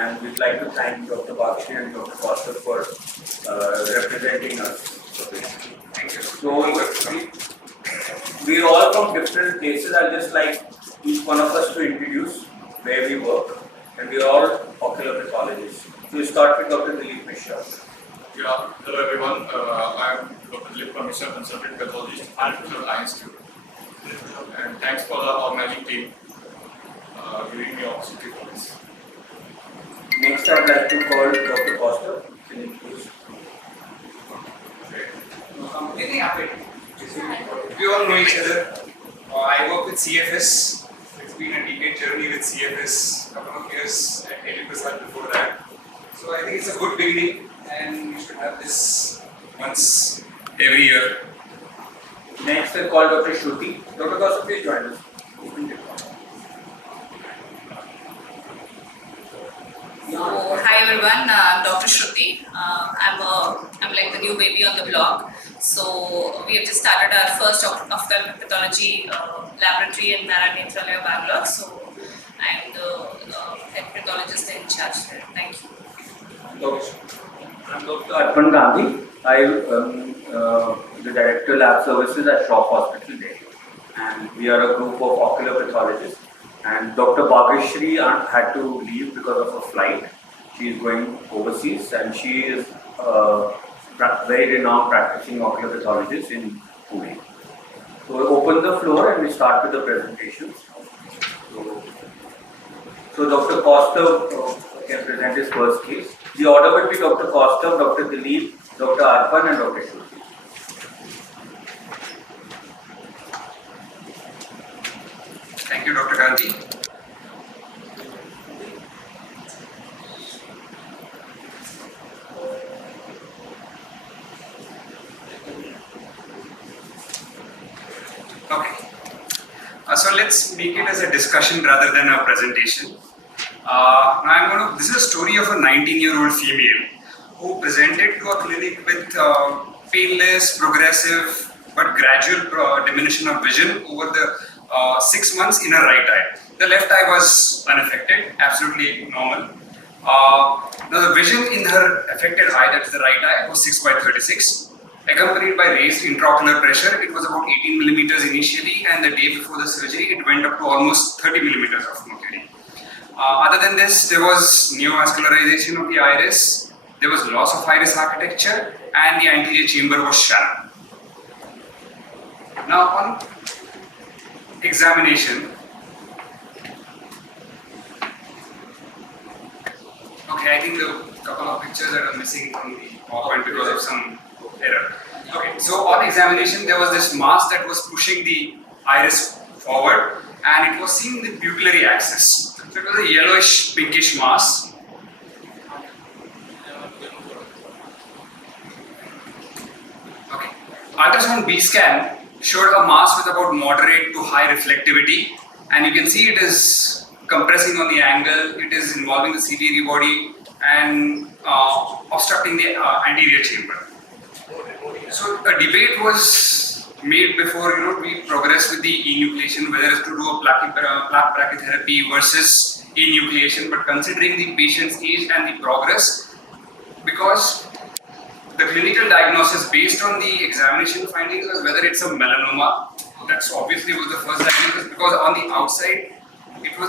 and we'd like to thank Dr. Bakshi and Dr. Foster for representing us. Thank you. So, we're all from different places. I'd just like each one of us to introduce where we work, and we're all ocular pathologists. So, we start with Dr. Dilip Mishra. Yeah, hello everyone. I'm Dr. Dilip Mishra, consultant pathologist at AIOC2023-GP152-Consortium. And thanks for the organizing team giving me opportunity for this. Next, I'd like to call Dr. Foster. Can you please? I'm really happy. We all know each other. I work with CFS. It's been a decade journey with CFS, a couple of years at 80% before that. So I think it's a good beginning, and we should have this once every year. Next, I'll call Dr. Shruti. Dr. Foster, please join us. Hi everyone, I'm Dr. Shruti. I'm like the new baby on the block. So we have just started our first ophthalmic pathology laboratory in Narayanethralaya, Bangalore. So I'm the head pathologist in charge there. Thank you. I'm Dr. Arpan Gandhi. I am the Director Lab Services at Shroff Hospital, Delhi. And we are a group of ocular pathologists. And Dr. Bhageshri had to leave because of a flight. She is going overseas, and she is a very renowned practicing ocular pathologist in Pune. So we open the floor and we start with the presentations. So Dr. Costa can present his first case. The order will be Dr. Costa, Dr. Dilip, Dr. Arpan, and Dr. Shruti. Thank you, Dr. Gandhi. Okay. So let's make it as a discussion rather than a presentation. Now this is a story of a 19-year-old female who presented to a clinic with painless, progressive, but gradual diminution of vision over the 6 months in her right eye. The left eye was unaffected, absolutely normal. Now the vision in her affected eye, that is the right eye, was 6/36, accompanied by raised intraocular pressure. It was about 18 millimeters initially, and the day before the surgery, it went up to almost 30 millimeters of mercury. Other than this, there was neovascularization of the iris, there was loss of iris architecture, and the anterior chamber was shallow. Now on examination, okay, I think the couple of pictures that are missing from the PowerPoint because of some error. Okay, so on examination, there was this mass that was pushing the iris forward, and it was seen the pupillary axis. So it was a yellowish pinkish mass. Okay, ultrasound B scan showed a mass with about moderate to high reflectivity, and you can see it is compressing on the angle, it is involving the ciliary body and obstructing the anterior chamber. So a debate was made before we progress with the enucleation, whether it's to do a plaque brachytherapy versus enucleation, but considering the patient's age and the progress, because the clinical diagnosis based on the examination findings was whether it's a melanoma. That's obviously was the first diagnosis, because on the outside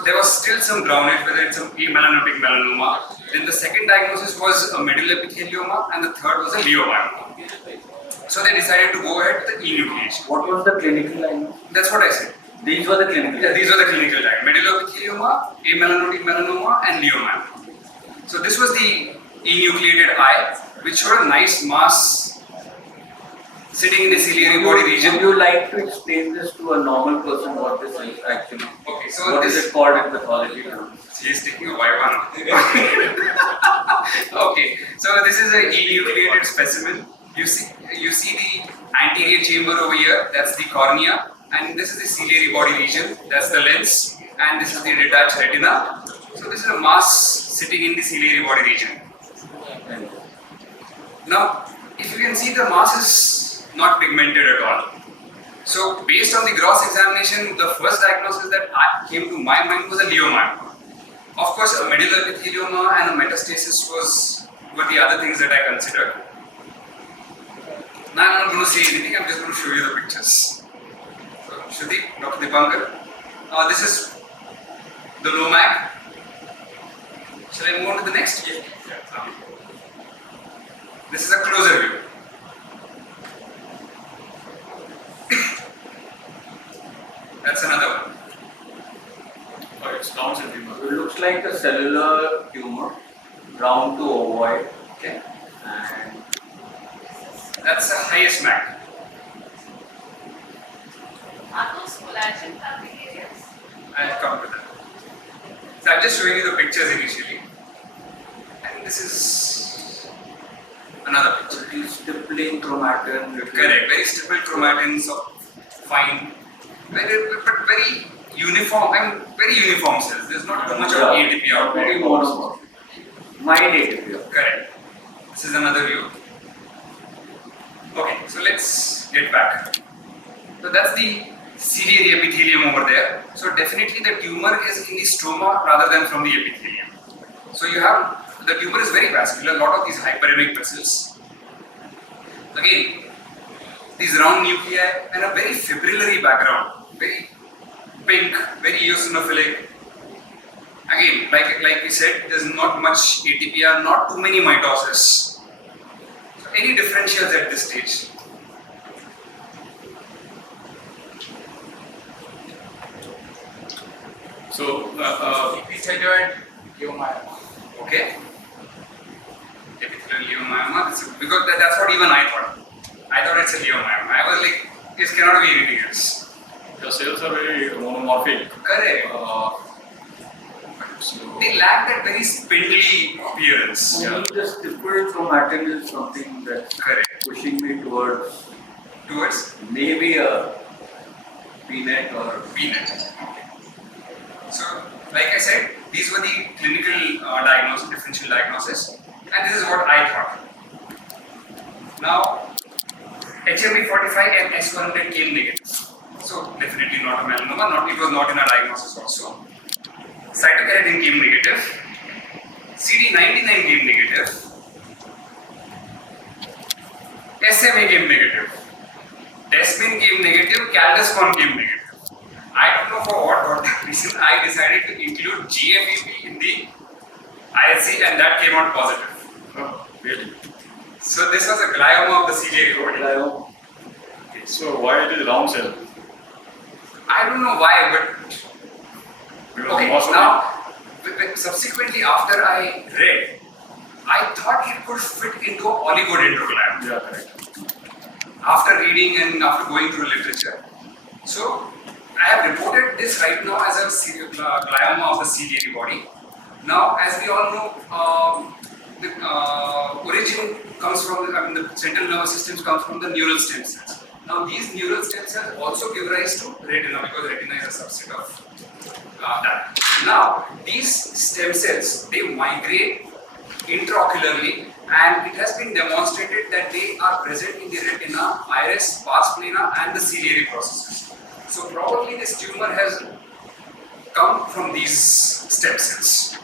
there was still some brownage, whether it's a amelanotic melanoma. Then the second diagnosis was a medullopithelioma, and the third was a leiomyoma. So they decided to go ahead with the enucleation. What was the clinical diagnosis? That's what I said. These were the clinical. Yeah, these were the clinical diagnosis: medullopithelioma, amelanotic melanoma, and leiomyoma. So this was the enucleated eye, which showed a nice mass sitting in the ciliary body region. Would you like to explain this to a normal person what this is actually? Okay, so what this is it called in pathology? She is taking a Viva now. Okay, so this is an enucleated specimen. You see the anterior chamber over here, that's the cornea, and this is the ciliary body region, that's the lens, and this is the detached retina. So this is a mass sitting in the ciliary body region. Now, if you can see, the mass is not pigmented at all. So based on the gross examination, the first diagnosis that came to my mind was a leiomyoma. Of course, a medullary epithelioma and a metastasis were the other things that I considered. Now I'm not going to say anything, I'm just going to show you the pictures. So, Shruti, Dr. Dipankar, this is the LOMAC. Shall I move on to the next? Yeah. This is a closer view. That's another one. Oh, it's round cell tumor. It looks like a cellular tumor, round to ovoid. Okay. And That's the highest MAC. Are those collagen fabric areas? I'll come to that. So I'm just showing you the pictures initially. And this is another picture. it is stippling chromatin. Correct. Very stipple chromatins of fine, but very uniform. Very uniform cells. There's not too much of ATP out Very there. monomorphic. Mild ATP. Correct. This is another view. Okay, so let's get back. So that's the ciliary epithelium over there. So definitely the tumor is in the stroma rather than from the epithelium. So you have, the tumor is very vascular, a lot of these hyperemic vessels. Again, these round nuclei and a very fibrillary background, very pink, very eosinophilic. Again, like we said, there's not much ATPR, not too many mitosis. So any differentials at this stage? So, Epithelioid leiomyoma. Okay. Epithelial leiomyoma, because that's what even I thought. I thought it's a leiomyoma. I was like, this cannot be anything else. the cells are very monomorphic. Correct. So, They lack that very spindly appearance. For me, the stippled chromatin is something that's Correct. pushing me towards Towards maybe a peanut or peanut. Okay. So, like I said, these were the clinical diagnosis, differential diagnosis, and this is what I thought. Now, HMB45 and S100 came negative. So, definitely not a melanoma, it was not in our diagnosis also. Cytokeratin came negative. CD99 came negative. SMA came negative. Desmin came negative. Caldescon came negative. I don't know for what reason I decided to include GFEP in the ISC and that came out positive. oh, really? So this was a glioma of the ciliary body. glioma. So, why it is round cell? I don't know why, but Because okay, most of now subsequently after I read, I thought it could fit into oligodendroglioma. yeah, correct. After reading and after going through literature. So I have reported this right now as a glioma of the ciliary body. Now, as we all know, the origin comes from the central nervous system comes from the neural stem cells. Now, these neural stem cells also give rise to retina because retina is a subset of that. Now, these stem cells they migrate intraocularly, and it has been demonstrated that they are present in the retina, iris, pars plana, and the ciliary processes. So, probably this tumor has come from these stem cells.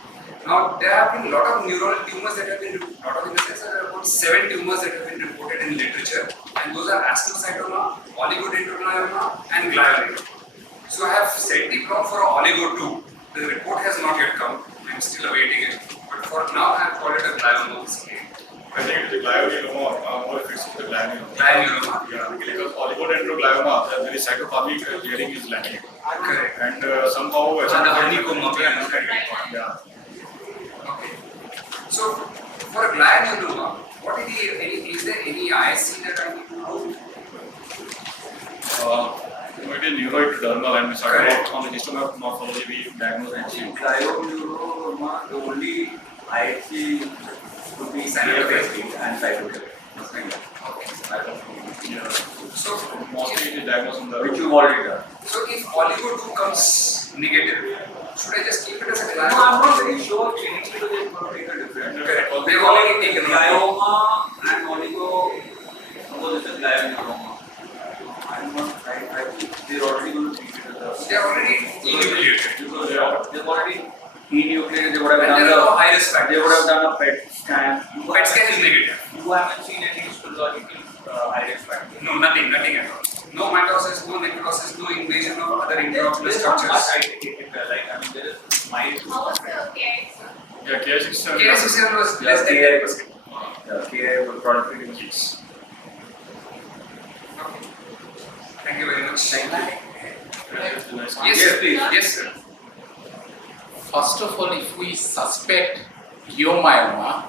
Now, there have been a lot of neuronal tumors that have been, there are about 7 tumors that have been reported in literature, and those are astrocytoma, oligodendroglioma, and glioma. So, I have set the prompt for oligo 2. The report has not yet come. I am still awaiting it. But for now, I have called it a glioma of the I think it is glioma, more fixed to the glioma. glioma. Yeah, because oligodendroglioma, there is cytoplasmic clearing is lacking. Correct. And somehow, And the honeycomb appearance. yeah. Okay. So, for a glioma, what is there any ISC that I need to know? Maybe neuroid dermal and Correct. on the histomorphology we diagnose and see. Glioma, the only IHC would be Cytokeratin. and cytokeratin. Yeah. So, Mostly it is diagnosed in the Which you've already done. so if oligo 2 comes negative, should I just keep it as a No, glioma? I'm not very sure clinically whether it's going to make a difference. Correct. Because They've already taken glioma and oligo, suppose it's a glioma. I'm not, I think they're already going to treat it as a. They are already enucleated. Because they've already enucleated, they would have And done there are no high-risk they factors. would have done a PET scan. PET scan is negative. You haven't seen any histological high-risk factors. No, nothing at all. No mitosis, no necrosis, no invasion of other intraocular There's not much structures. identified, like, I mean, there is mild. How was the KI? Yeah, KI67. KI67 was Yeah, less than KI. 10%. Yeah, KI will productivity was Yes. Okay. Thank you very much. Yes, sir. please. Yes, sir. First of all, if we suspect leiomyoma,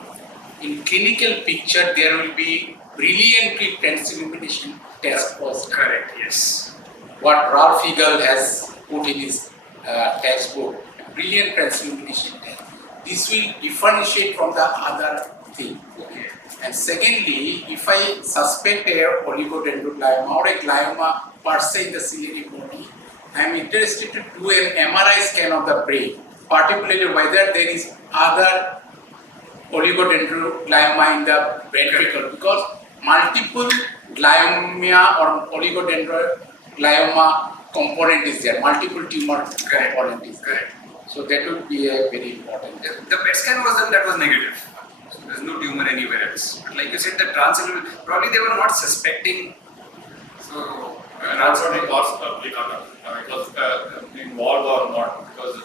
in clinical picture there will be brilliantly translumination test positive. Correct. Yes. What Ralph Eagle has put in his textbook, brilliant translumination test. This will differentiate from the other thing. Okay. And secondly, if I suspect a oligodendroglioma or a glioma per se in the ciliary body, I am interested to do an MRI scan of the brain, particularly whether there is other oligodendroglioma in the ventricle, because multiple glioma or oligodendroglioma component is there, multiple tumor component is there. Correct. So that would be a very important. The PET scan was done, that was negative. So there's no tumor anywhere else. But like you said, the transcellular, probably they were not suspecting. So, And that's what the cause of the conduct. It was involved or not, because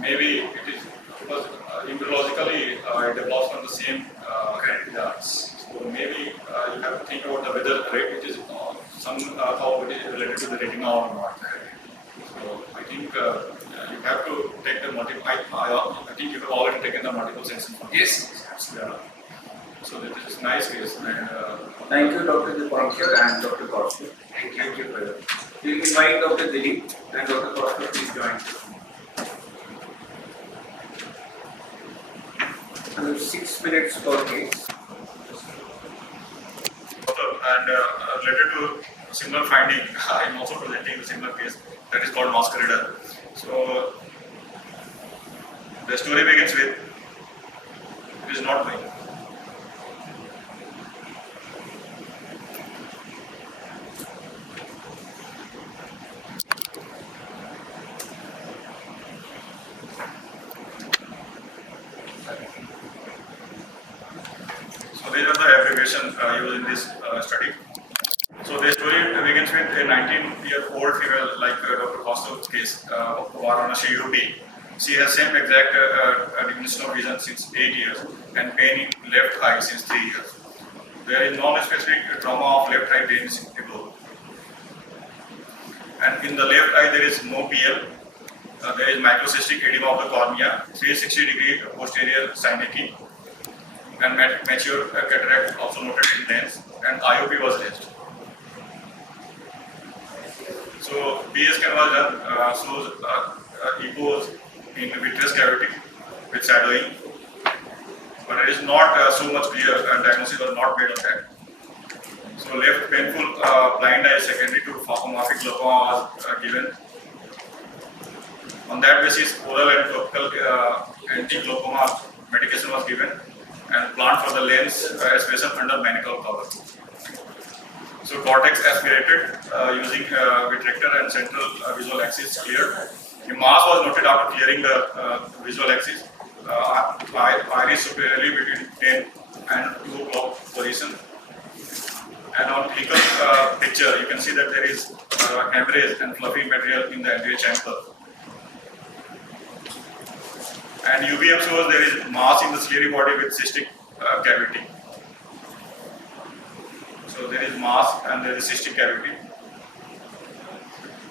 maybe it is because embryologically it develops from the same yards. So maybe you have to think about the whether it is somehow it is related to the retina or not. So I think you have to take the multiple. I think you have already taken the multiple senses. yes. Yeah. So this is nice case. And, Thank you, Dr. Dipankar and Dr. Kaushik. Thank you for that. We'll invite Dr. Dilip and Dr. Kaushik, please join. And 6 minutes per case. And related to similar finding, I am also presenting the similar case that is called masquerader. So the story begins with it is not going. So these are the abbreviation used in this study. So the story begins with a 19-year-old female like Dr. Kostov's case, Varanasi UP. She has same exact diminution of vision since 8 years and pain in left eye since 3 years. There is non-specific trauma of left eye drainage below. And in the left eye there is no PL. There is microcystic edema of the cornea, 360-degree posterior synecdoche, and mature cataract also noted in lens, and IOP was raised. So BS scan was done, shows echoes in vitreous cavity with shadowing, but it is not so much clear, and diagnosis was not made on that. So left painful blind eye secondary to phacomorphic glaucoma was given. On that basis, oral and topical anti-glaucoma medication was given, and planned for the lens aspiration under mechanical cover. So cortex aspirated using vitrector and central visual axis cleared. The mass was noted after clearing the visual axis. Iris superiorly between 10 and 2 o'clock position. And on clinical picture, you can see that there is hemorrhage and fluffy material in the anterior chamber. And UVM shows there is mass in the ciliary body with cystic cavity. So there is mass and there is cystic cavity.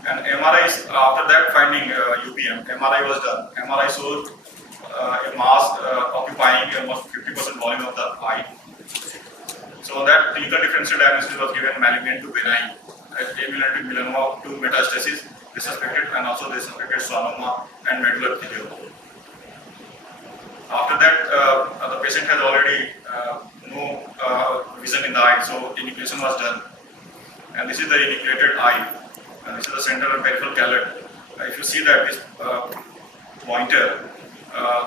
And MRI, after that finding UVM, MRI was done. MRI showed a mass occupying almost 50% volume of the eye. So that clinical differential diagnosis was given malignant to benign, amyloid melanoma to metastasis, they suspected, and also they suspected schwannoma and medullary epithelium. After that, the patient has already no vision in the eye, so enucleation was done. And this is the enucleated eye, and this is the central and peripheral callet. If you see that this pointer,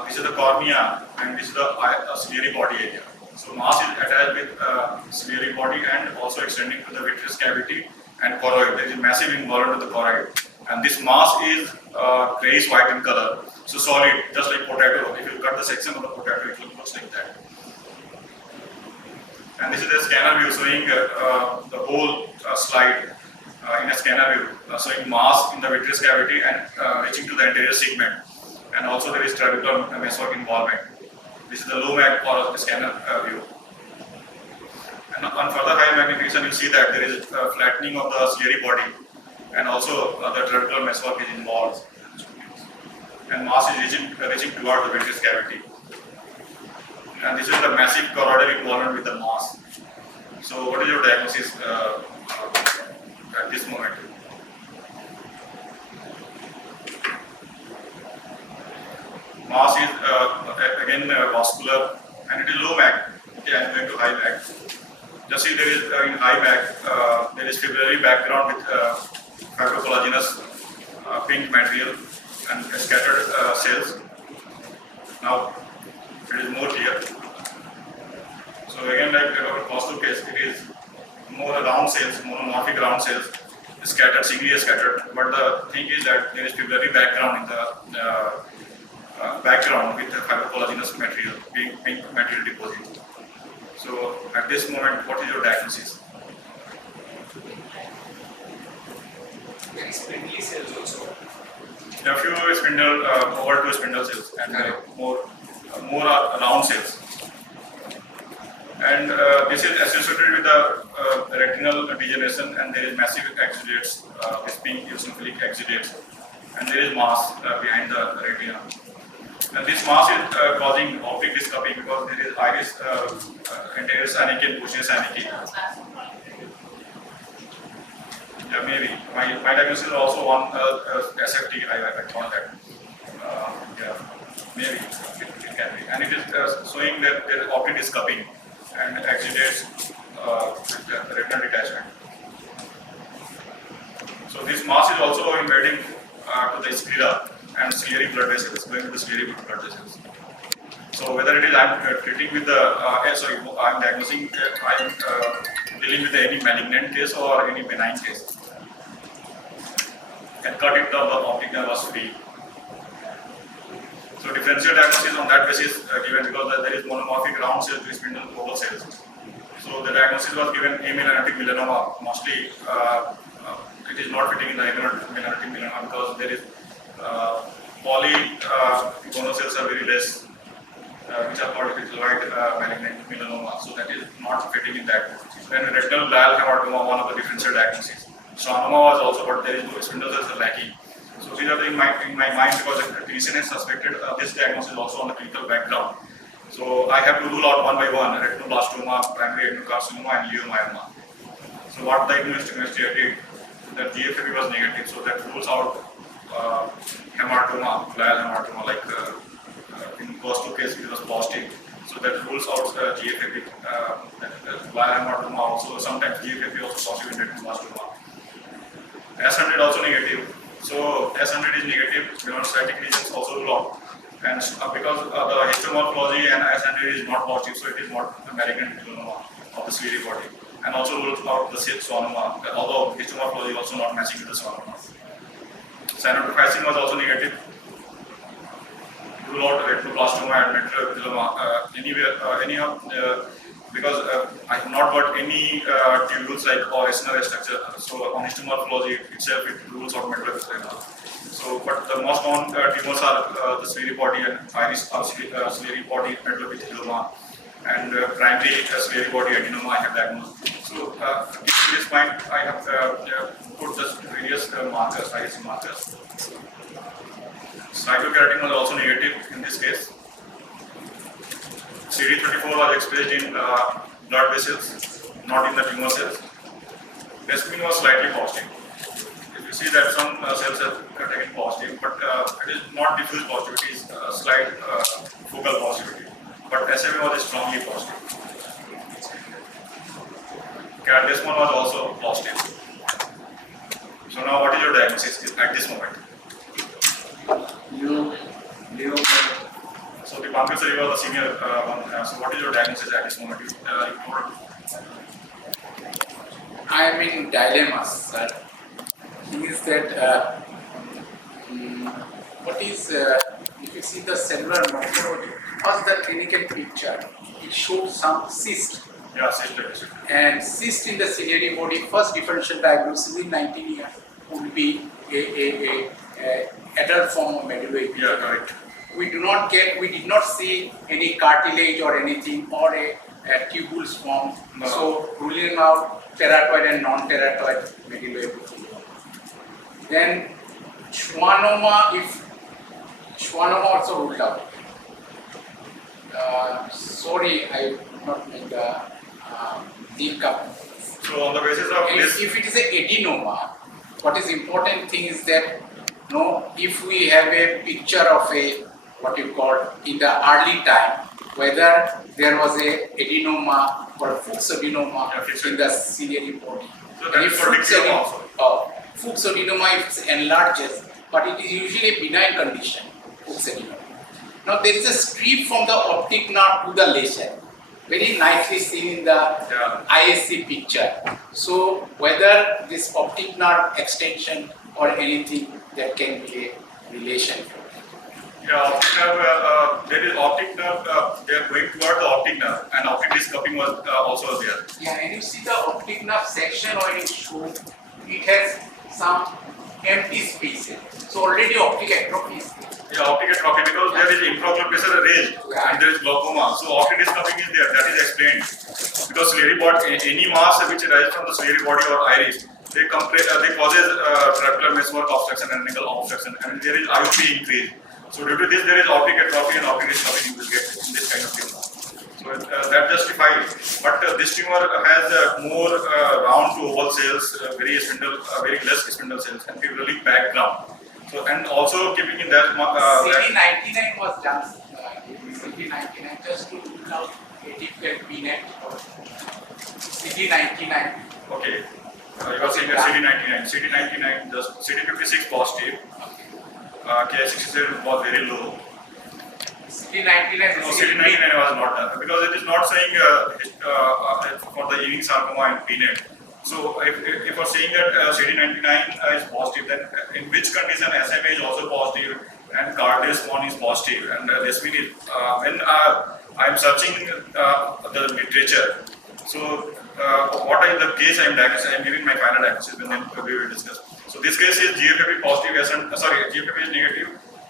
this is the cornea, and this is the ciliary body area. So mass is attached with ciliary body and also extending to the vitreous cavity and choroid. There is massive involvement of the choroid, And this mass is grayish white in color, so solid, just like potato. If you cut the section of the potato, it looks like that. And this is a scanner view showing the whole slide in a scanner view, showing mass in the vitreous cavity and reaching to the anterior segment. And also there is trabecular mesoarc involvement. This is the low mag or the scanner view. And on further high magnification, you see that there is a flattening of the ciliary body, and also the trabecular mesoarc is involved. And mass is reaching toward the vitreous cavity. And this is the massive choroidal involvement with the mass. So, what is your diagnosis at this moment? Mass is again vascular, and it is low mag. Okay, I am going to high mag. Just see there is in high mag there is fibrillary background with fibrocollagenous pink material and scattered cells. Now it is more clear. So again, like our positive case, it is more round cells, monomorphic round cells, scattered, singly scattered. But the thing is that there is fibrillary background in the background with the fibrocollagenous material, pink material deposit. So at this moment, what is your diagnosis? Very spindly cells also. There are few spindle, over 2 spindle cells, and more round cells. And this is associated with the retinal degeneration, and there is massive exudates, this pink eosinophilic exudates, and there is mass behind the retina. And this mass is causing optic disc cupping because there is iris anterior synechiae and posterior synechiae. Yeah, maybe. My diagnosis is also one SFT, I call that. Yeah, maybe it can be. And it is showing that there is optic disc cupping and exudates with retinal detachment. So this mass is also invading to the sclera and ciliary blood vessels, going to the ciliary blood vessels. So whether it is I'm treating with the, I'm diagnosing, I'm dealing with any malignant case or any benign case. And cut it down the optic nerve was free. So differential diagnosis on that basis given because there is monomorphic round cells with spindle oval cells. So the diagnosis was given amelanotic melanoma. Mostly it is not fitting in the amelanotic melanoma because there is polygonocells are very less, which are called epithelioid malignant melanoma. So that is not fitting in that. Then retinal glial hematoma, one of the differential diagnoses. Schwannoma was also, but there is no spindle cells are lacking. So these are in my mind because the clinician has suspected this diagnosis also on the clinical background. So I have to rule out one by one retinoblastoma, primary adenocarcinoma, and leiomyoma. So what the investigator did, the GFAP was negative, so that rules out hematoma, glial hematoma, like in first 2 cases it was positive. So that rules out GFAP, glial hematoma also, sometimes GFAP also positive in retinoblastoma. S100 also negative. So S100 is negative, melanocytic lesions also rule out. And because the histomorphology and S100 is not positive, so it is not a malignant melanoma of the ciliary body. And also rules out the schwannoma, although histomorphology is also not matching with the schwannoma. Cyanotrophysin was also negative. Rule out retinoblastoma and medullary anyhow, because I have not got any tubules like or SNR structure. So on histomorphology itself, it rules out medullary. So, but the most common tumors are the ciliary body and iris ciliary body medullary and primary ciliary body adenoma I have diagnosed. So, at this point, I have put the various markers, iris markers. Cytokeratin was also negative in this case. CD34 was expressed in blood vessels, not in the tumor cells. Desmin was slightly positive. If you see that some cells are taken positive, but it is not diffuse positivity, it is slight focal positivity. But SMA was strongly positive. Desmin was also positive. So now what is your diagnosis at this moment? So the Pankaj sir, you are the senior one. So what is your diagnosis at this moment? I am in dilemma, sir. Thing is that what is, if you see the cellular morphology, first the clinical picture, it shows some cyst. Yeah, cyst. And cyst in the ciliary body, first differential diagnosis in 19 years would be a adult form of medullary. Yeah, correct. We did not see any cartilage or anything or a tubules formed. No. So ruling out teratoid and non-teratoid medullary epithelium. Then schwannoma also ruled out. Sorry, I did not make the link up. So on the basis of this, If it is a adenoma, what is important thing is that if we have a picture of a what you call in the early time, whether there was a adenoma or Fuchs adenoma in the ciliary body. so that is for dictyloma also. Fuchs adenoma if it enlarges, but it is usually a benign condition, Fuchs adenoma. Now there is a strip from the optic nerve to the lesion, very nicely seen in the ISC picture. So whether this optic nerve extension or anything, that can be a relation. Yeah, optic nerve, there is optic nerve, they are going toward the optic nerve, and optic disc cupping was also there. Yeah, and you see the optic nerve section or it shown, it has some empty spaces. So already optic atrophy is there. Yeah, optic atrophy, because there is intraocular pressure raised and there is glaucoma. So optic disc cupping is there, that is explained. Because ciliary body, any mass which arises from the ciliary body or iris, they causes trabecular meshwork obstruction and nasal obstruction, and there is IOP increase. So due to this, there is optic atrophy and optic disc cupping you will get in this kind of tumor. So that justifies. But this tumor has more round to oval cells, very less spindle cells, and fibrillary background. So and also keeping in that CD99 was done. CD99 just to rule out atypical PNET or CD99. Okay. You are saying CD99. CD99 just CD56 positive. Ki67 was very low. CD99 No, CD99 was not done because it is not saying for the Ewing sarcoma and PNET. So if you are saying that CD99 is positive, then in which condition SMA is also positive and CARDES1 is positive, and this means when I am searching the literature. So what is the case I am diagnosing? I am giving my final diagnosis, and then we will discuss. So this case is GFAP positive, GFAP is negative.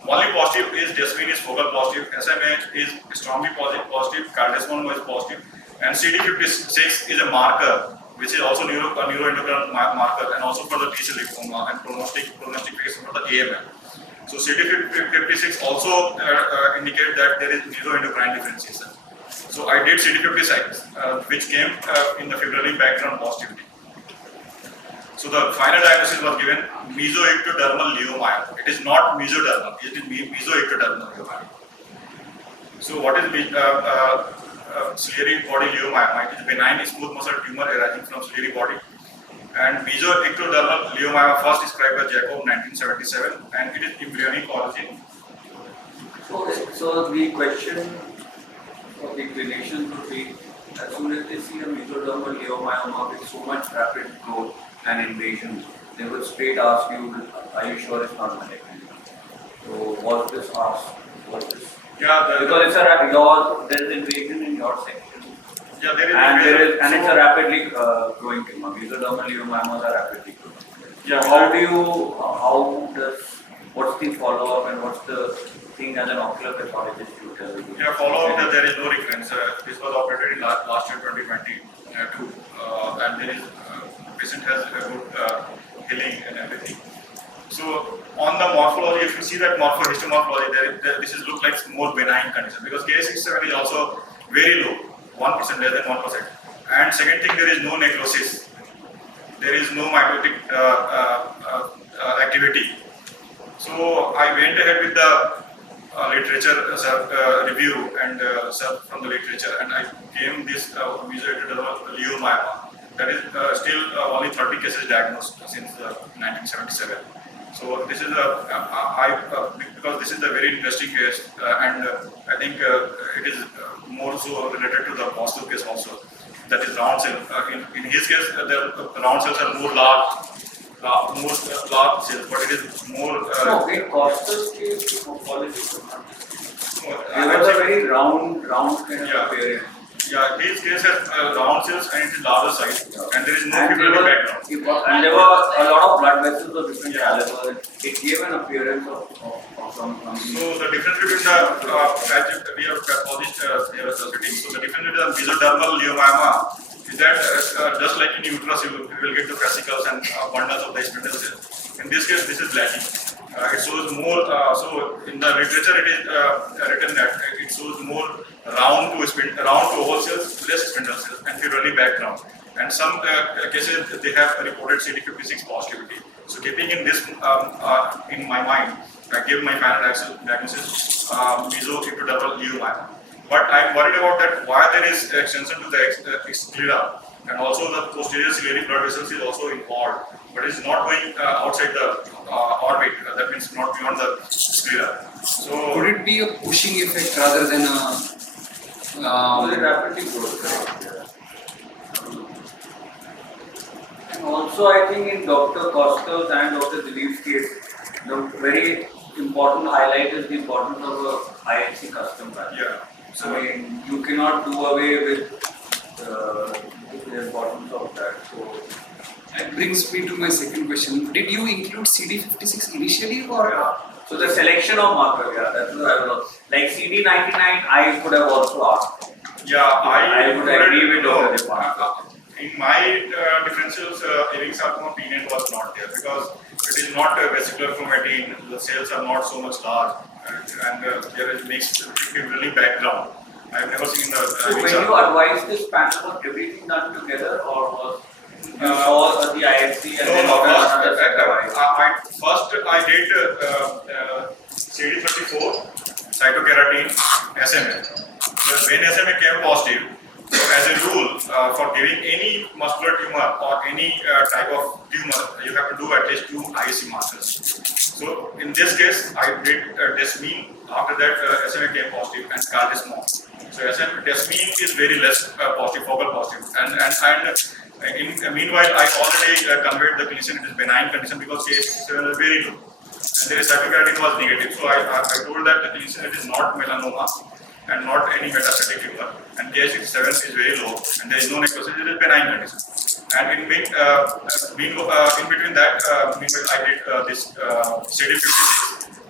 Only positive is desmin is focal positive, SMA is strongly positive, CARDES1 is positive, and CD56 is a marker, which is also neuroendocrine marker, and also for the T-cell lymphoma and prognostication for the AML. So CD56 also indicate that there is neuroendocrine differentiation. So I did CD56, which came in the fibrillary background positivity. So the final diagnosis was given mesoectodermal leiomyoma. It is not mesodermal, it is mesoectodermal leiomyoma. So what is ciliary body leiomyoma? It is benign smooth muscle tumor arising from ciliary body. And mesoectodermal leiomyoma first described by Jacob 1977, and it is embryonic origin. So the question of the clinician would be, as soon as they see a mesodermal leiomyoma with so much rapid growth and invasion, they would straight ask you, are you sure it's not malignant? So was this asked? Yeah, because it's a rapid, there is invasion in your section. Yeah, there is and it's a rapidly growing tumor. Mesodermal leiomas are rapidly growing. Yeah, What's the follow-up and what's the thing as an ocular pathologist you tell me? Yeah, follow-up that there is no recurrence. This was operated in last year 2022, and there is patient has a good healing and everything. So on the morphology, if you see that histomorphology, this is look like more benign condition because Ki67 is also very low, 1%, less than 1%. And second thing, there is no necrosis, there is no mitotic activity. So I went ahead with the literature review and from the literature, and I came this mesoectodermal leiomyoma. That is still only 30 cases diagnosed since 1977. So this is because this is a very interesting case, and I think it is more so related to the positive case also. That is round cell. In his case, the round cells are more large, more large cells, but it is more. No, it cost us the morphology. I It have was a checked. very round kind of Yeah. appearance. Yeah, his case has round cells and it is larger size, and there is no And fibrotic background. and there were a lot of blood vessels of different calibers. It gave an appearance of some. So the difference between the we have pathologist here sitting. So the difference between the mesodermal leiomyoma is that just like in uterus, you will get the fascicles and bundles of the spindle cells. In this case, this is lacking. It shows more. So in the literature, it is written that it shows more round to oval cells, less spindle cells, and fibrotic background. And some cases they have reported CD56 positivity. So keeping in this in my mind, I gave my final diagnosis mesodermal leiomyoma. But I'm worried about that why there is extension to the sclera, and also the posterior ciliary blood vessels is also involved, but it's not going outside the orbit. That means not beyond the sclera. So Could it be a pushing effect rather than a It rapidly grows. And also, I think in Dr. Costa's and Dr. Dilip's case, the very important highlight is the importance of a IHC custom value. yeah. So I mean, you cannot do away with the importance of that. So, That brings me to my second question. Did you include CD56 initially or? so the selection of marker, yeah, that's what I was. Like CD99, I could have also asked. yeah, I would agree with Dr. Dipan. In my differentials, Ewing sarcoma PNN was not there because it is not vesicular chromatin. The cells are not so much large, and there is mixed really background. I have never seen the. So when you advised this panel, was everything done together or was you saw the IFC and No, then no, another set of IFC? first I did CD34, cytokeratin, SMA. So when SMA came positive, so as a rule, for giving any muscular tumor or any type of tumor, you have to do at least 2 IC markers. So in this case, I did desmine. After that, SMA came positive and cardismol. So desmine is very less positive, focal positive, and meanwhile, I already conveyed the clinician it is benign condition because CH7 is very low, and there is cytokeratin was negative. So I told that the clinician it is not melanoma and not any metastatic tumor, and KH67 is very low, and there is no necrosis. It is benign condition. And in between that, meanwhile, I did this CD56.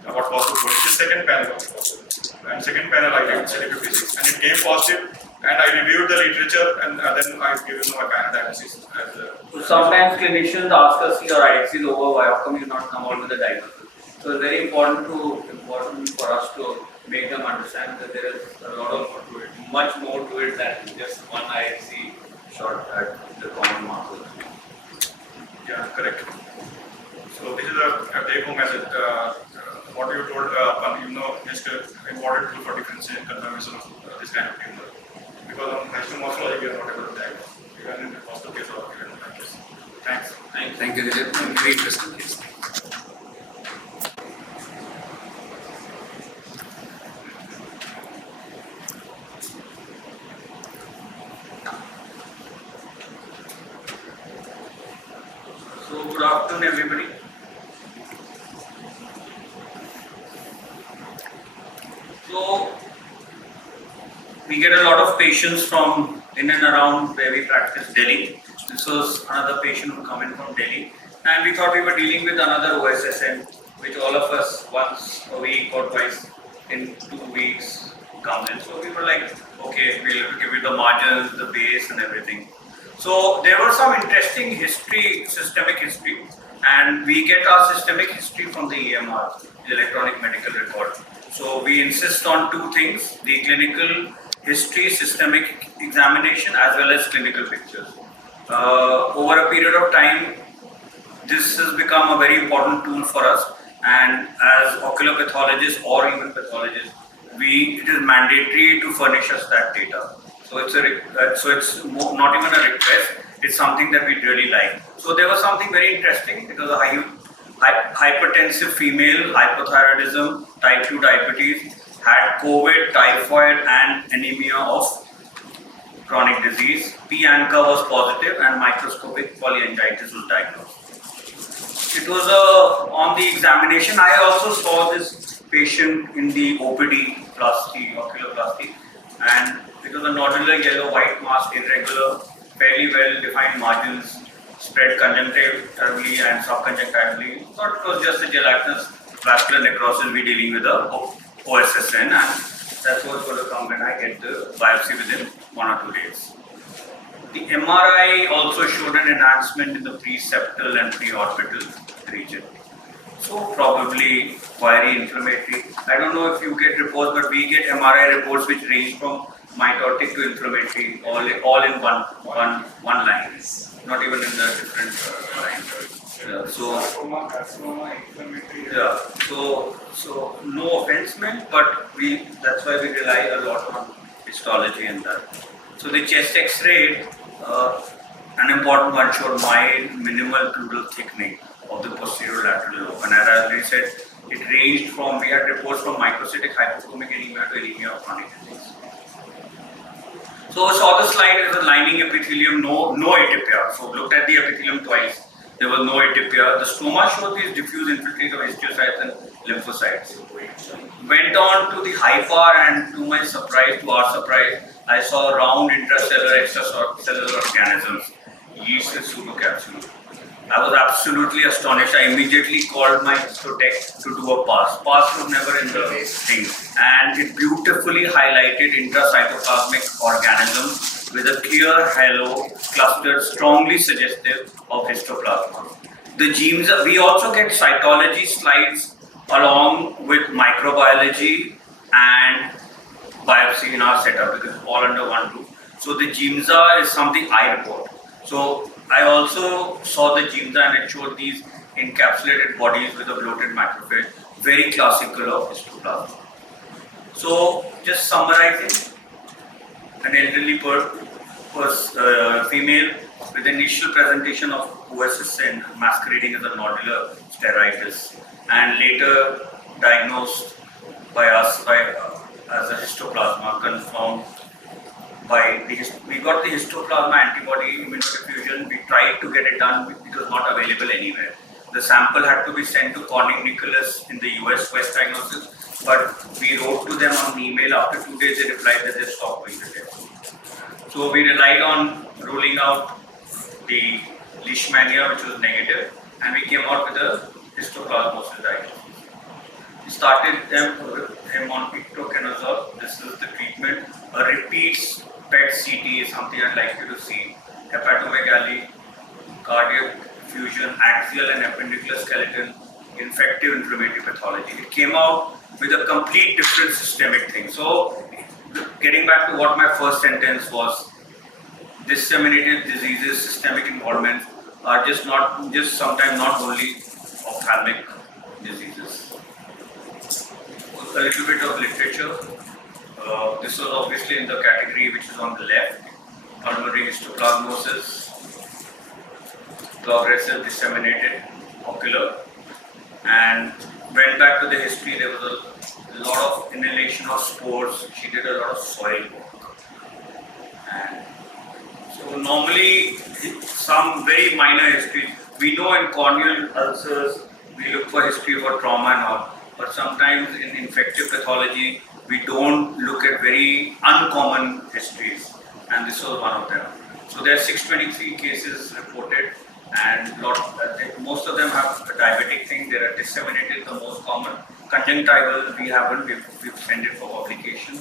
What was the second panel was positive. And second panel I did CD56 and it came positive, and I reviewed the literature and then I gave my final diagnosis. So sometimes clinicians ask us, your IFC is over, why how come you not come out with a diagnosis? So it's very important for us to make them understand that there is a lot of more to it, much more to it than just one IFC shot at the common markers. Yeah, correct. So this is a take-home message. What you told, is important tool for differentiation and confirmation of this kind of tumor. Because on histology, we are not able to diagnose. Even in the hospital case or even in that case. Thanks. Thank you, Dilip. Very interesting case. So good afternoon everybody. So we get a lot of patients from in and around where we practice Delhi. This was another patient who come in from Delhi, and we thought we were dealing with another OSSN, which all of us once a week or twice in 2 weeks comes in. So we were like, okay, we'll give you the margins, the base and everything. So there was some interesting history, systemic history, and we get our systemic history from the EMR, the electronic medical record. So we insist on 2 things, the clinical history, systemic examination as well as clinical pictures. Over a period of time, this has become a very important tool for us, and as ocular pathologists or even pathologists, it is mandatory to furnish us that data. So it's not even a request, it's something that we really like. So there was something very interesting. It was a hypertensive female, hypothyroidism, type 2 diabetes, had COVID, typhoid and anemia of chronic disease. P-ANCA was positive and microscopic polyangiitis was diagnosed. it was on the examination. I also saw this patient in the OPD plasty, oculoplasty, and it was a nodular yellow-white mask, irregular, fairly well-defined margins, spread conjunctivally and subconjunctivally. Thought it was just a gelatinous vascular necrosis. We're dealing with a OSSN, and that's what's going to come when I get the biopsy within 1 or 2 days. The MRI also showed an enhancement in the preseptal and preorbital region. So probably wiry inflammatory. I don't know if you get reports, but we get MRI reports which range from mitotic to inflammatory, all in one line, not even in the different lines. So no offense meant, but that's why we rely a lot on histology in that. So the chest X-ray, an important one, showed mild minimal pleural thickening of the posterior lateral lobe, and as I already said, it ranged from, we had reports from microcytic hypochromic anemia to anemia of chronic disease. So I saw the slide, it was lining epithelium, no atypia. So looked at the epithelium twice, there was no atypia. The stroma showed these diffuse infiltrate of histiocytes and lymphocytes. Went on to the hyper, and to my surprise, to our surprise, I saw round intracellular, extracellular organisms, yeast and pseudocapsule. I was absolutely astonished. I immediately called my histotech to do a pass. Pass was never in the thing. And it beautifully highlighted intracytoplasmic organisms with a clear halo clustered, strongly suggestive of histoplasma. The genes, we also get cytology slides along with microbiology and biopsy in our setup because it's all under one roof. So the GIMSA is something I report. So I also saw the GIMSA and it showed these encapsulated bodies with a bloated macrophage, very classical of histoplasma. So just summarizing, an elderly female with initial presentation of OSSN masquerading as a nodular staritis and later diagnosed by us as a histoplasma, confirmed by we got the histoplasma antibody immunodiffusion. We tried to get it done, it was not available anywhere. The sample had to be sent to Corning Nicholas in the US West Diagnosis, but we wrote to them on email. After 2 days, they replied that they stopped doing the test. So we relied on ruling out the leishmania, which was negative, and we came out with a histoplasmosis diagnosis. We started him on ictrokenazole. This is the treatment. A repeat PET CT is something I'd like you to see. Hepatomegaly, cardiac fusion, axial and appendicular skeleton, infective inflammatory pathology. It came out with a complete different systemic thing. So, getting back to what my first sentence was, disseminated diseases, systemic involvement are just sometimes not only ophthalmic diseases. A little bit of literature. This was obviously in the category which is on the left, pulmonary histoplasmosis, progressive disseminated ocular, and went back to the history. There was a lot of inhalation of spores. She did a lot of soil work, and so normally some very minor history. We know in corneal ulcers we look for history for trauma and all, but sometimes in infective pathology we don't look at very uncommon histories, and this was one of them. So there are 623 cases reported, and most of them have a diabetic thing. They are disseminated, the most common. Conjunctival, we haven't, we've sent it for publication.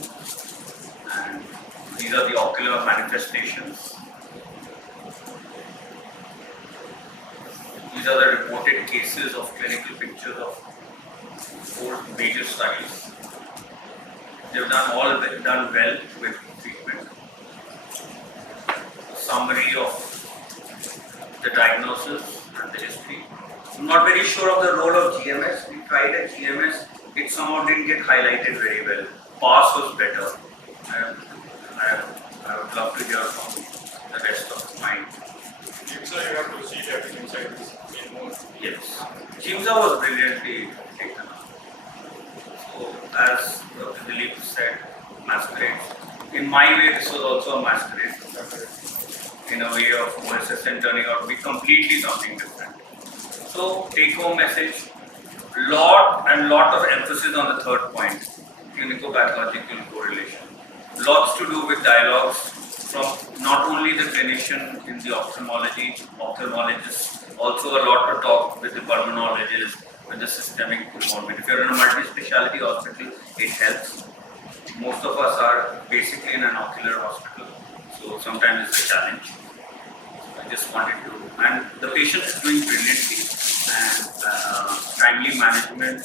And these are the ocular manifestations. These are the reported cases of clinical pictures of 4 major studies. They've done well with treatment. A summary of the diagnosis and the history. I'm not very sure of the role of GMS. We tried at GMS, it somehow didn't get highlighted very well. PASS was better. I would love to hear from the rest of my. GIMSA, you have to see everything inside this. Yes. GIMSA was brilliantly taken up. So, as Dr. Dilip said, masquerade. In my way, this was also a masquerade. In a way of OSSN turning out to be completely something different. So take home message, lot of emphasis on the third point, clinico-pathological correlation. Lots to do with dialogues from not only the clinician in the ophthalmologist, also a lot to talk with the pulmonologist, with the systemic involvement. If you're in a multi-speciality hospital, it helps. Most of us are basically in an ocular hospital, so sometimes it's a challenge. I just wanted to, and the patient is doing brilliantly, and timely management,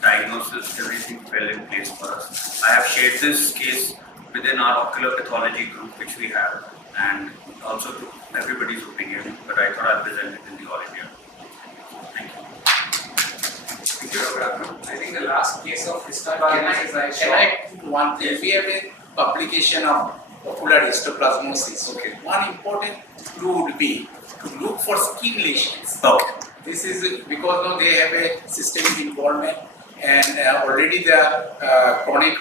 diagnosis, everything fell in place for us. I have shared this case within our ocular pathology group, which we have, and also to everybody's opinion, but I thought I'd present it in the all India. Thank you. Thank you, Dr. Arnab. I think the last case of historical Can diagnosis I I saw. put one thing? We have a publication of ocular histoplasmosis. Okay. One important clue would be to look for skin lesions. Okay. This is because now they have a systemic involvement, and already the chronic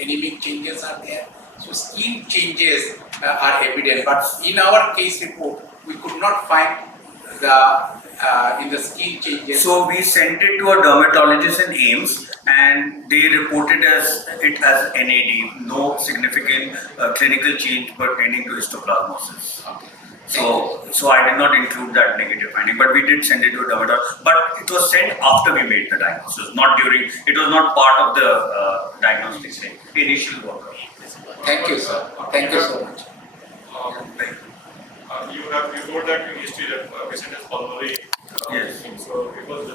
anemic changes are there. So skin changes are evident, but in our case report, we could not find the in the skin changes. So we sent it to a dermatologist in AIMS, and they reported it as NAD, no significant clinical change pertaining to histoplasmosis. Okay. So I did not include that negative finding, but we did send it to a dermatologist. But it was sent after we made the diagnosis, not during. It was not part of the diagnostic stage, initial workup. Thank you, sir. Thank you so much. You told that in history that patient has pulmonary. Yes. So it was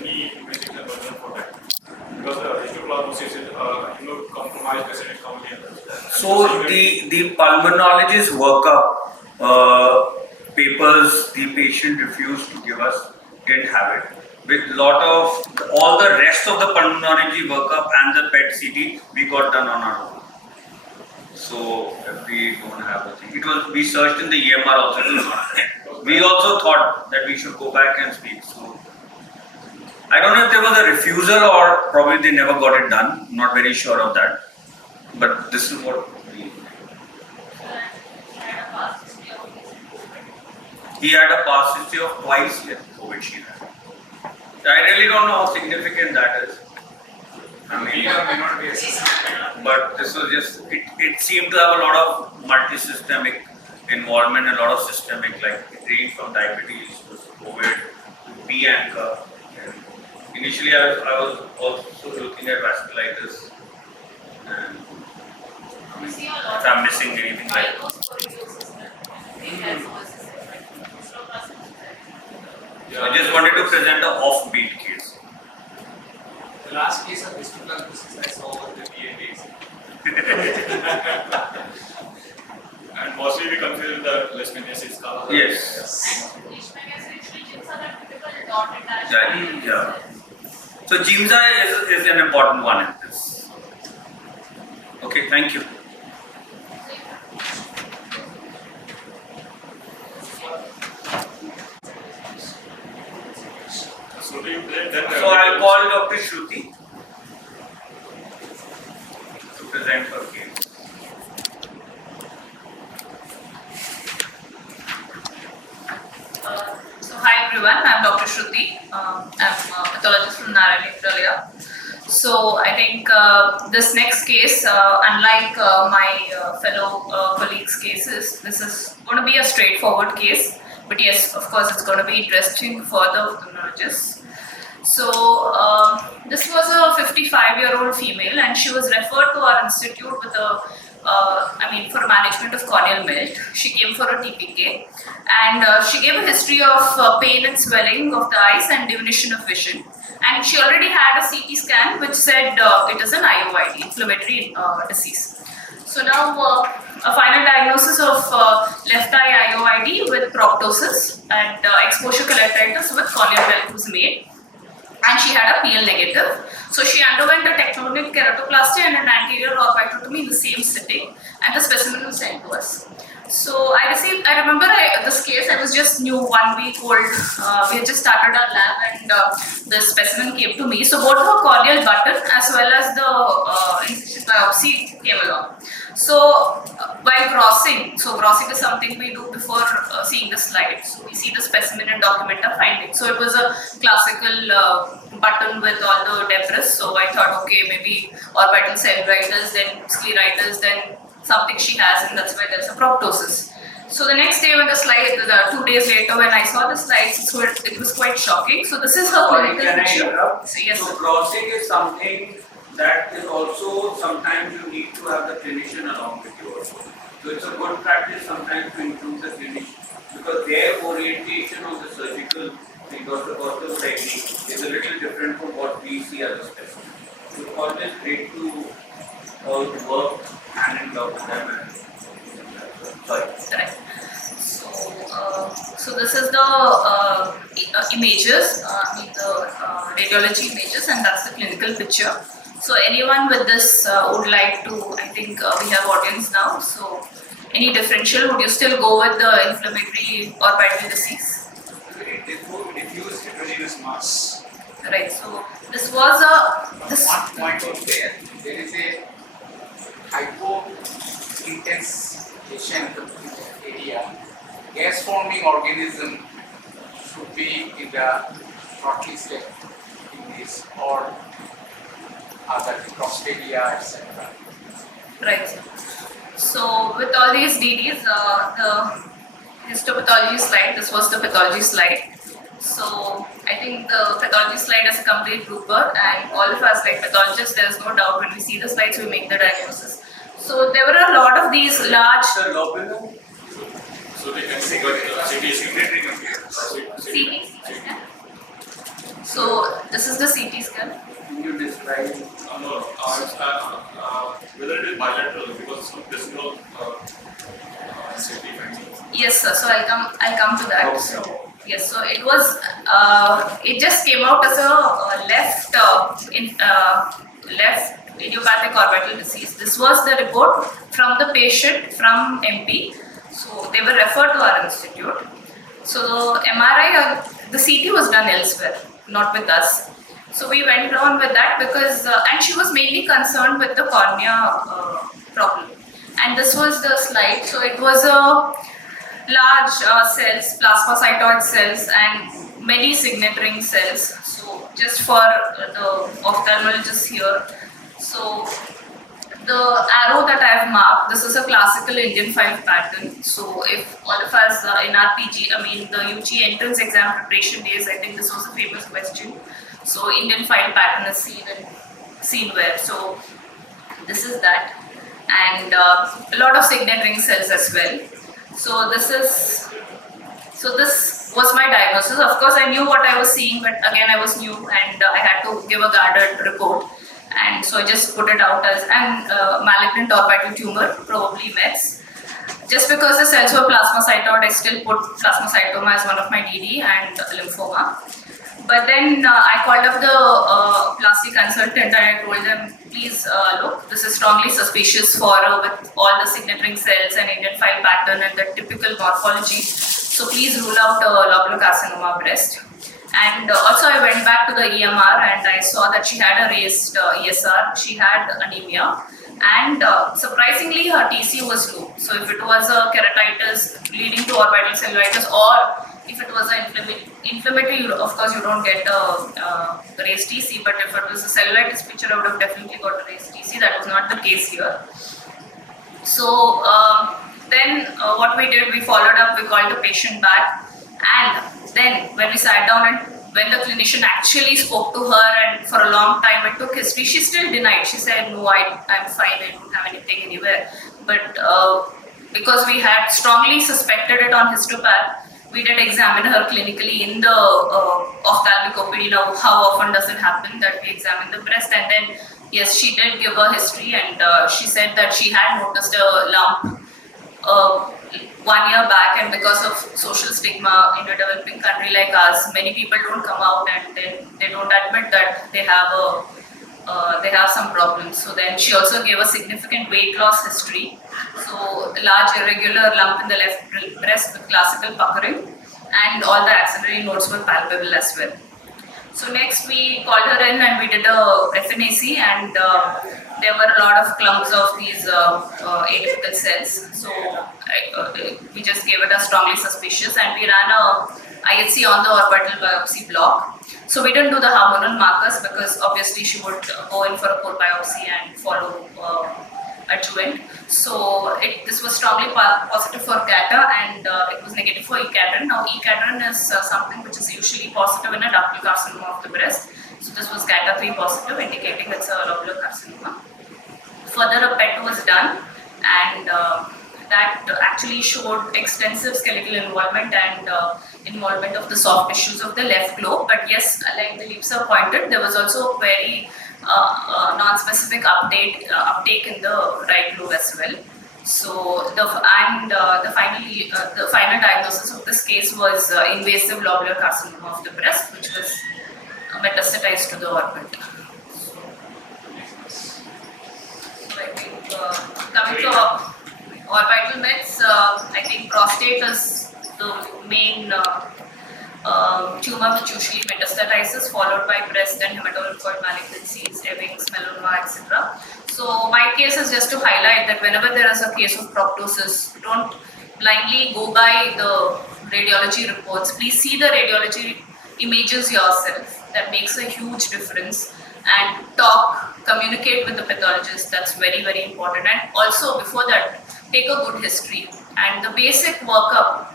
any investigation was done for that. Because histoplasmosis is compromised patient is commonly. So the pulmonologist workup papers the patient refused to give us, didn't have it. With lot of all the rest of the pulmonology workup and the PET CT we got done on our own. So we don't have the thing. It was we searched in the EMR also. It was not there. We also thought that we should go back and speak. So I don't know if there was a refusal or probably they never got it done. Not very sure of that. But this is what we. He had a past history of twice with COVID she had. I really don't know how significant that is. I mean, May not be assessed. but this was just, it seemed to have a lot of multi-systemic involvement, a lot of systemic, like it ranged from diabetes to COVID to P-anchor. Initially, I was also looking at vasculitis. And I mean, if I'm missing anything like So I just wanted to present an offbeat case. The last case of histoplasmosis I saw was the VA days. And mostly we consider the leishmaniasis scala. Yes. Yeah. So Jimza is an important one in this. Okay, thank you. So I'll call Dr. Shruti to present her case. So hi everyone, I'm Dr. Shruti. I'm a pathologist from Narayan, Australia. So I think this next case, unlike my fellow colleagues' cases, this is going to be a straightforward case. But yes, of course, it's going to be interesting for the ophthalmologists. So this was a 55-year-old female, and she was referred to our institute with a for management of corneal melt. She came for a TPK, and she gave a history of pain and swelling of the eyes and diminution of vision. And she already had a CT scan which said it is an IOID, inflammatory disease. So now a final diagnosis of left eye IOID with proptosis and exposure collectitis with corneal melt was made. And she had a PL negative. So she underwent a tectonic keratoplasty and an anterior orbiectomy in the same sitting, and the specimen was sent to us. So I remember this case, I was just new, 1 week old. We had just started our lab, and the specimen came to me. So both her corneal button as well as the incision biopsy came along. So while crossing, so crossing is something we do before seeing the slide. So we see the specimen and document our findings. So it was a classical button with all the debris. So I thought, okay, maybe orbital cellulitis, then scleritis, then something she has, and that's why there's a proptosis. So the next day when the slide, 2 days later when I saw the slides, so it was quite shocking. So this is her Sorry, clinical can I picture. interrupt? So yes, So sir. crossing is something that is also sometimes you need to have the clinician along with you also. So it's a good practice sometimes to include the clinician because their orientation on the surgical thing or the ortho technique is a little different from what we see as a specialist. So it's always great to all work hand in glove with them and sorry. Correct. So this is the images, the radiology images, and that's the clinical picture. So anyone with this would like to, I think we have audience now. So any differential, would you still go with the inflammatory orbital disease? Very diffuse heterogeneous mass. Right. So this was a this. One point is there is a hypointensification area. Gas forming organism should be in the shortly step in this or other crosteria, etc. Right. So with all these DDs, the histopathology slide, this was the pathology slide. So I think the pathology slide is a complete blooper, and all of us like pathologists, there is no doubt when we see the slides we make the diagnosis. So there were a lot of these large Sir, Lobino? So they can see what CT secretary CT scan. So this is the CT scan. Can you describe? Whether it is bilateral because there's no CT finding. Yes, sir. So I'll come to that. Okay. So yes, so it was it just came out as a left idiopathic orbital disease. This was the report from the patient from MP. So they were referred to our institute. So the MRI, the CT was done elsewhere, not with us. So we went on with that because, and she was mainly concerned with the cornea problem. And this was the slide. So it was a large cells, plasmacytoid cells, and many signet ring cells. So just for the ophthalmologists here. So the arrow that I have marked, this is a classical Indian file pattern. So if all of us in our PG, the UG entrance exam preparation days, I think this was a famous question. So Indian file pattern is seen where. So this is that, and a lot of signet ring cells as well. So this was my diagnosis. Of course, I knew what I was seeing, but again, I was new and I had to give a guarded report. And so I just put it out as malignant orbital tumor, probably METS. Just because the cells were plasmacytoid, I still put plasmacytoma as one of my DD and lymphoma. But then I called up the plastic consultant and I told them, please look, this is strongly suspicious for with all the signet ring cells and Indian file pattern and the typical morphology. So please rule out lobular carcinoma breast. And also I went back to the EMR and I saw that she had a raised ESR, she had anemia, and surprisingly her TC was low. So if it was a keratitis leading to orbital cellulitis, or if it was an inflammatory, of course you don't get a raised TC, but if it was a cellulitis picture, I would have definitely got a raised TC. That was not the case here. So then what we did, we followed up, we called the patient back, and then when we sat down and when the clinician actually spoke to her and for a long time and took history, she still denied. She said, no, I'm fine, I don't have anything anywhere. But because we had strongly suspected it on histopath, we did examine her clinically in the ophthalmic OPD. Now, how often does it happen that we examine the breast? And then, yes, she did give a history and she said that she had noticed a lump 1 year back, and because of social stigma in a developing country like us, many people don't come out and they don't admit that they have some problems. So then she also gave a significant weight loss history. So large irregular lump in the left breast with classical puckering, and all the axillary nodes were palpable as well. So next we called her in and we did a FNAC, and there were a lot of clumps of these atypical cells. So we just gave it a strongly suspicious, and we ran a IHC on the orbital biopsy block. So we didn't do the hormonal markers because obviously she would go in for a core biopsy and follow adjuvant. So this was strongly positive for GATA, and it was negative for E-cadherin. Now E-cadherin is something which is usually positive in a ductal carcinoma of the breast. So this was GATA3 positive, indicating it's a lobular carcinoma. Further a PET was done, and that actually showed extensive skeletal involvement and involvement of the soft tissues of the left lobe. But yes, like the Lipsa pointed, there was also very non-specific uptake in the right lobe as well. So the final diagnosis of this case was invasive lobular carcinoma of the breast, which was metastatized to the orbit. So I think coming to orbital mets, I think prostate is the main tumor which usually metastatizes, followed by breast and hematolymphoid malignancies, Ewing's, melanoma, etc. So my case is just to highlight that whenever there is a case of proptosis, don't blindly go by the radiology reports. Please see the radiology images yourself. That makes a huge difference. And communicate with the pathologist. That's very, very important. And also before that, take a good history. And the basic workup,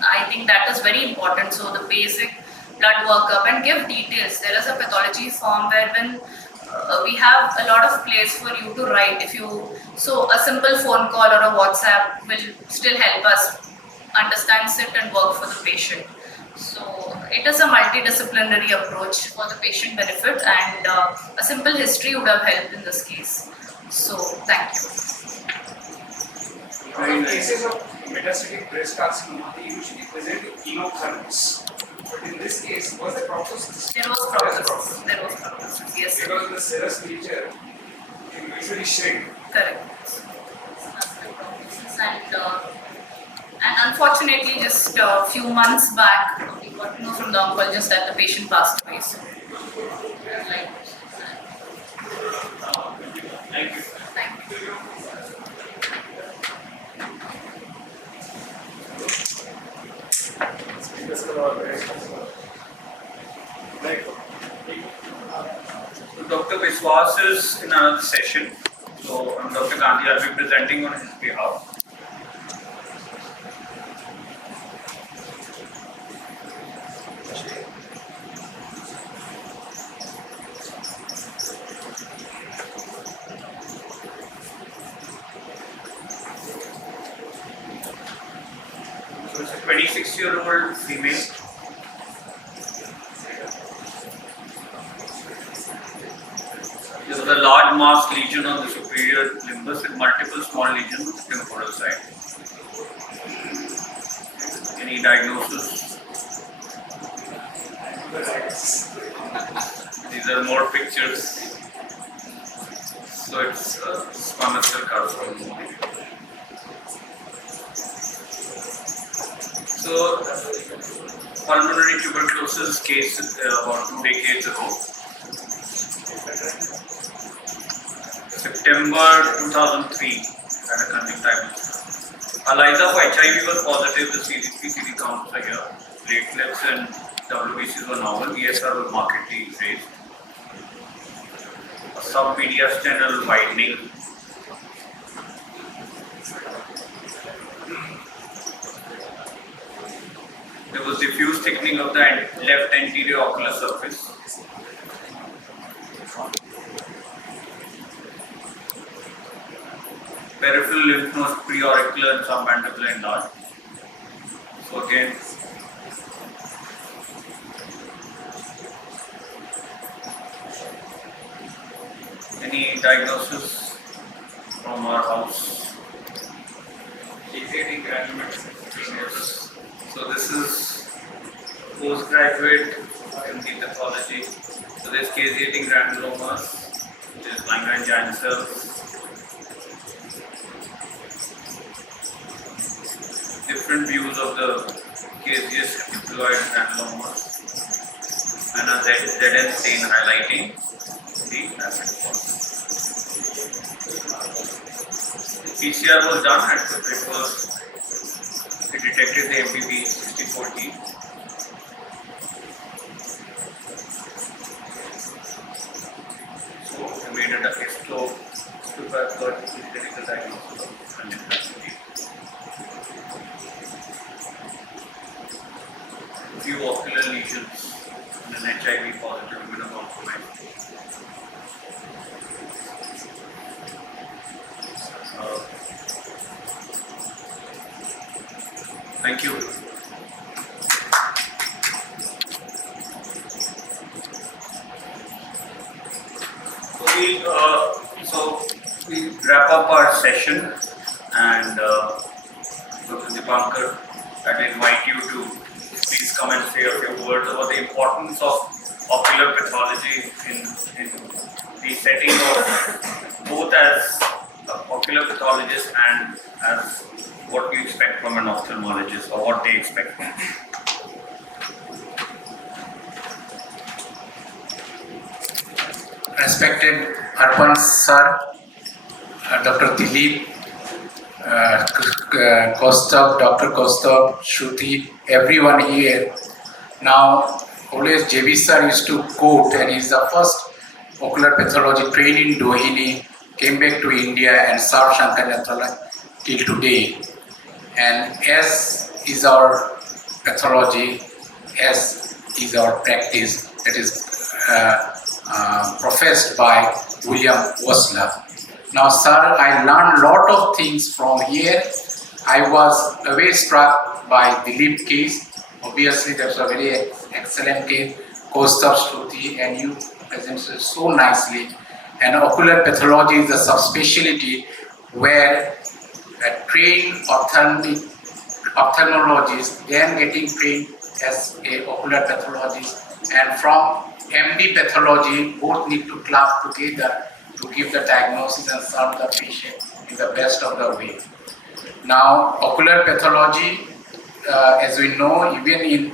I think that is very important. So the basic blood workup, and give details. There is a pathology form where when we have a lot of place for you to write. So a simple phone call or a WhatsApp will still help us understand, sit and work for the patient. So it is a multidisciplinary approach for the patient benefit, and a simple history would have helped in this case. So thank you. In cases of metastatic breast carcinoma, they usually present with chemotherapy. But in this case, was there proptosis? There was proptosis. There was proptosis, yes. Because of the serous nature, it usually shrink. Correct. And unfortunately, just a few months back, we got to know from the oncologist that the patient passed away. So, like, Thank you. thank you. Dr. Biswas is in another session. So I'm Dr. Gandhi. I'll be presenting on his behalf. So it's a 26-year-old female. There was a large mass lesion on the superior limbus with multiple small lesions on the temporal side. Any diagnosis? These are more pictures. So it's squamous cell carcinoma. So pulmonary tuberculosis case about 2 decades ago. September 2003 had a conjunctivitis. ELISA for HIV was positive, the CD3 counts were here. Platelets and WBCs were normal, ESR was markedly raised. A submediastinal widening. There was diffuse thickening of the left anterior ocular surface. Peripheral lymph nodes, preauricular and submandibular enlarged. So again, any diagnosis from our house? Exciting granulomas. Yes. So this is postgraduate MD pathology. So there's caseating granulomas, there's Langerhans giant cells. Different views of the caseous diploid granulomas. and a ZN stain highlighting the acid fall. PCR was done and it detected the MPP64 gene. So we made it a histopathological clinical diagnosis of angioplasty. Few ocular lesions and an HIV positive immunocompromised. Thank you. So we wrap up our session, and Dr. Dipankar, I'd invite you to please come and say a few words about the importance of ocular pathology in the setting of both as an ocular pathologist and as what you expect from an ophthalmologist, or what they expect from you. Respected Arpan sir, Dr. Dilip, Kaustav, Dr. Kaustav, Shruti, everyone here. Now, always JB sir used to quote, and he's the first ocular pathology trained in Dohini, came back to India and served Shankar Nethralaya till today. And as is our pathology, as is our practice, that is professed by William Wasler. Now, sir, I learned a lot of things from here. I was very struck by Dilip case. Obviously, that's a very excellent case. Kaustav, Shruti, and you presented so nicely. And ocular pathology is a subspecialty where a trained ophthalmologist then getting trained as a ocular pathologist, and from MD pathology both need to club together to give the diagnosis and serve the patient in the best of the way. Now, ocular pathology, as we know, even in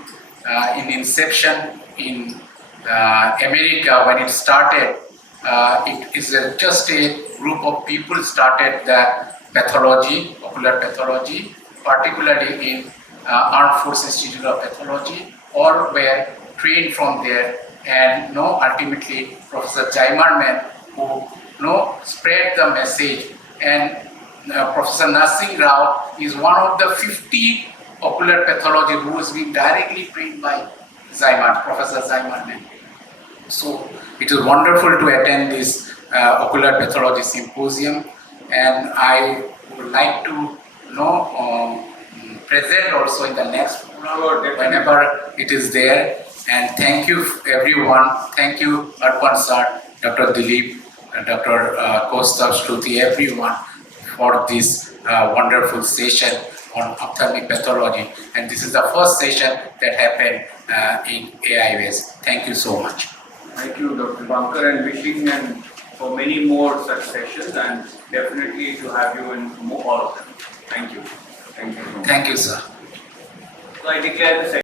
inception in America, when it started, it is just a group of people started the pathology, ocular pathology, particularly in Armed Forces Institute of Pathology, or were trained from there, and ultimately Professor Jaimarman, who spread the message, and Professor Narsingh Rao is one of the 50 ocular pathology who has been directly trained by Professor Jaimarman. So it is wonderful to attend this ocular pathology symposium, and I would like to present also in the next program whenever it is there. And thank you everyone. Thank you Arpan sir, Dr. Dilip, Dr. Kaustav, Shruti, everyone for this wonderful session on ophthalmic pathology. And this is the first session that happened in AIOS. Thank you so much. Thank you, Dr. Bankar, and wishing and for many more such sessions, and definitely to have you in all of them. Thank you. Thank you. Thank you, sir. So I declare the session.